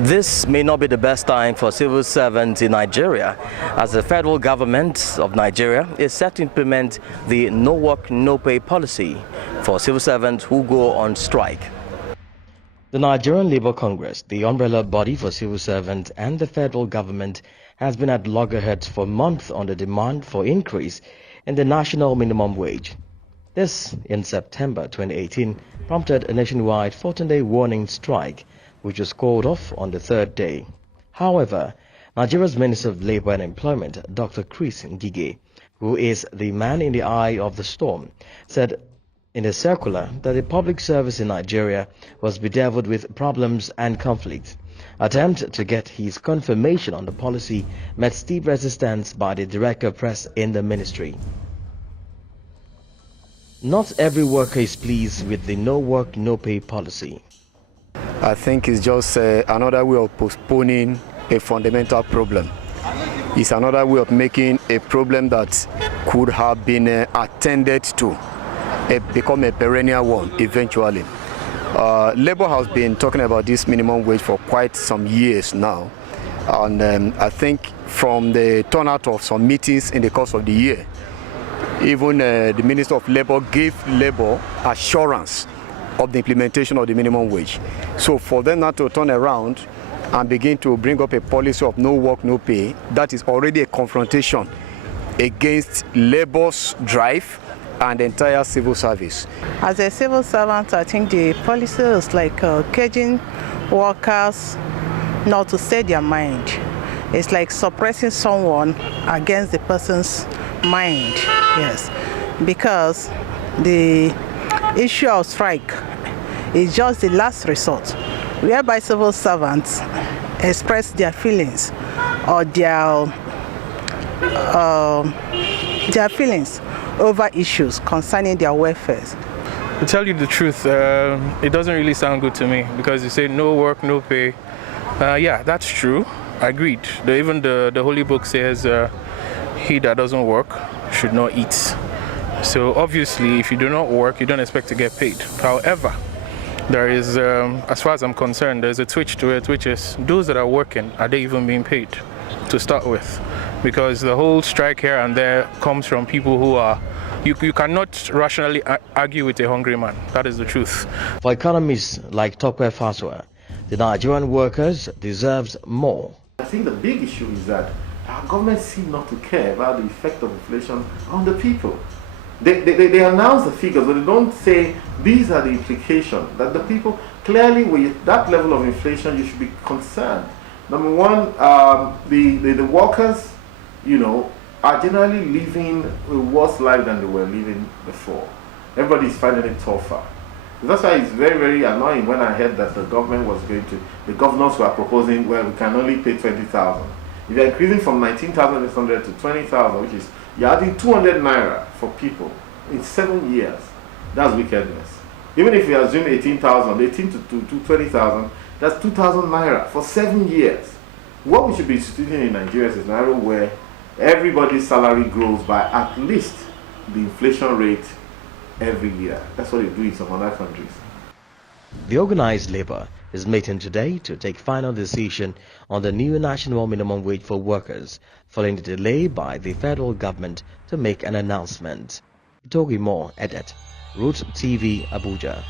This may not be the best time for civil servants in Nigeria, as the federal government of Nigeria is set to implement the no work, no pay policy for civil servants who go on strike. The Nigerian Labour Congress, the umbrella body for civil servants and the federal government, has been at loggerheads for months on the demand for increase in the national minimum wage. This, in September 2018, prompted a nationwide 14-day warning strike, which was called off on the third day. However, Nigeria's Minister of Labour and Employment, Dr. Ngige, who is the man in the eye of the storm, said in a circular that the public service in Nigeria was bedeviled with problems and conflicts. Attempt to get his confirmation on the policy met steep resistance by the director of press in the ministry. Not every worker is pleased with the no work, no pay policy. I think it's just another way of postponing a fundamental problem. It's another way of making a problem that could have been attended to become a perennial one eventually. Labour has been talking about this minimum wage for quite some years now, and I think from the turnout of some meetings in the course of the year, even the Minister of Labour gave Labour assurance of the implementation of the minimum wage. So for them not to turn around and begin to bring up a policy of no work, no pay, that is already a confrontation against Labour's drive and the entire civil service. As a civil servant, I think the policy is like caging workers not to say their mind. It's like suppressing someone against the person's mind, yes, because the issue of strike is just the last resort, whereby civil servants express their feelings or their feelings over issues concerning their welfare. To tell you the truth, it doesn't really sound good to me, because you say no work, no pay. Yeah, that's true. Agreed. Even the Holy Book says he that doesn't work should not eat. So obviously, if you do not work, you don't expect to get paid. However, there is, as far as I'm concerned, there's a twitch to it, which is those that are working, are they even being paid to start with? Because the whole strike here and there comes from people who are, you cannot rationally argue with a hungry man. That is the truth. For economists like Tokwe Faswa, the Nigerian workers deserves more. I think the big issue is that our government seem not to care about the effect of inflation on the people. They announce the figures, but they don't say these are the implications. That the people, clearly with that level of inflation, you should be concerned. Number one, the workers, are generally living a worse life than they were living before. Everybody's finding it tougher. That's why it's very, very annoying when I heard that the government was the governors were proposing, well, we can only pay 20,000. If you're increasing from 19,800 to 20,000, which is, you're adding 200 naira for people in 7 years. That's wickedness. Even if you assume 18,000, 18 to 20,000, that's 2,000 naira for 7 years. What we should be instituting in Nigeria is a scenario where everybody's salary grows by at least the inflation rate every year. That's what they do in some other countries. The organized labor is meeting today to take final decision on the new national minimum wage for workers, following the delay by the federal government to make an announcement. Togi Moore, edit. Root TV, Abuja.